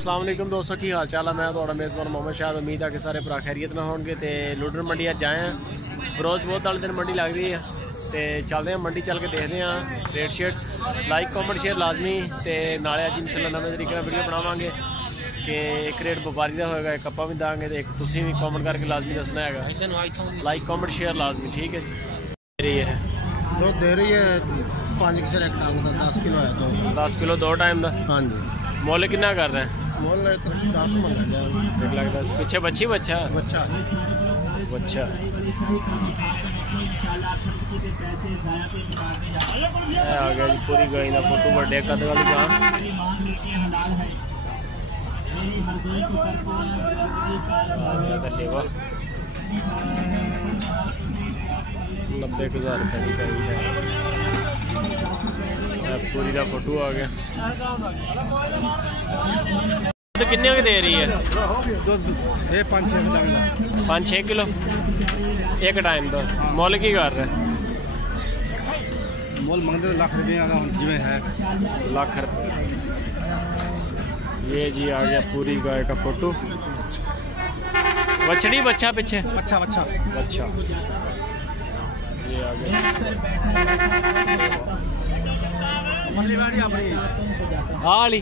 अस्सलाम वालेकुम दोस्तों की हाल चाल है। मैं थोड़ा मेज़बान मोहम्मद शाह। उम्मीद है कि सारे भरा खैरियत में होंगे। तो लुडर मंडी अज आए हैं, रोज़ बहुत वाले दिन मंडी लग रही है। तो चलते हैं मंडी चल के देखते हैं रेट शेट। लाइक कॉमेंट शेयर लाजमी। तो नाले अज इंशाल्लाह नवे तरीके वीडियो बनावांगे कि एक रेट व्यापारी का होएगा, एक आपां भी देंगे, तो एक तुसीं भी कॉमेंट करके लाजमी दसना है। लाइक कॉमेंट शेयर लाजमी, ठीक है। दे रही है 5 किलो एक टांग का 10 किलो है। 10 किलो 2 टाइम का। हाँ जी। मुल कितना कर रहे हैं? मोल 10 मन है। 1,10,000। पीछे बच्ची बच्चा बच्चा बच्चा आ गया जी। पूरी गाय का फोटो बड़े कद वाली गां। 90,000 रुपये की गाय है। पूरी का फोटो आ गया। तो कितने की दे रही है? 5-6 किलो एक टाइम का। मुल की कर रहे? मोल मंगते लाख रुपये जिमें है। लाख रुपये। ये जी आ गया पूरी गाय का फोटो। बछड़ी बच्चा पीछे? अच्छा अच्छा अच्छा। ये आ गया। हाली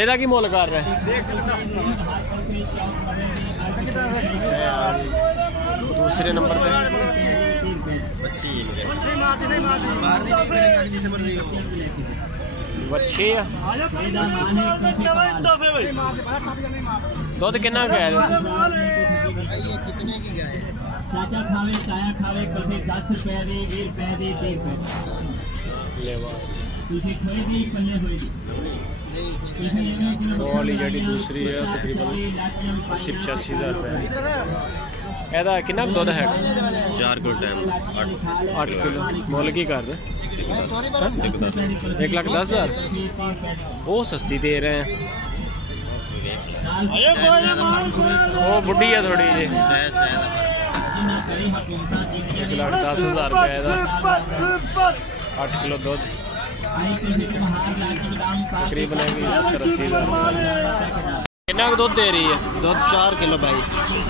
ਇਹਦਾ ਕੀ ਮੁੱਲ ਕਰ ਰਿਹਾ? दूसरे नंबर पे बच्चे दुध कितना गया? कितने की गाय है? वाली जी दूसरी है तकरीबन 80-85,000 रुपये। ਇਹਦਾ कितना दुध है? 4 किलो टाइम 8 किलो। मुल की कर रहे? 1,10,000। वो सस्ती दे रहे हैं। वो बुढ़ी है थोड़ी जी। 1,10,000 रुपये का 8 किलो दूध। तकरीबन 70-80,000। कितना दूध दे रही है? दूध 4 किलो भाई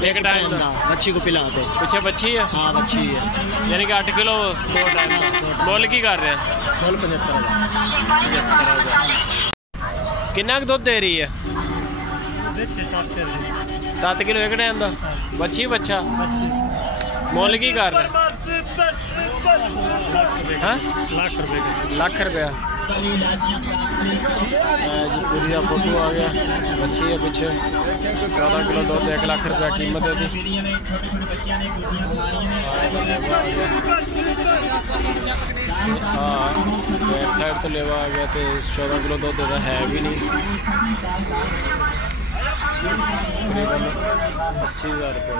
एक टाइम का। बच्ची को पिला दे। पीछे बच्ची है? हाँ बच्ची है। यानी कि 8 किलो 2 टाइम। मुल की कर रहे हैं? मोल 75,000। कितना दूध दे रही है? 7 किलो एक टाइम का। बच्ची बच्चा? मुल की कर रहे हैं? लाख रुपया। जी पूरी का फोटो आ गया। बच्ची है पीछे। 14 किलो दूध 1 लाख रुपया कीमत है। हाँ बैक साइड तो लेवा आ गया। तो 14 किलो दूध देता है भी नहीं। तकरीबन 80,000 रुपये।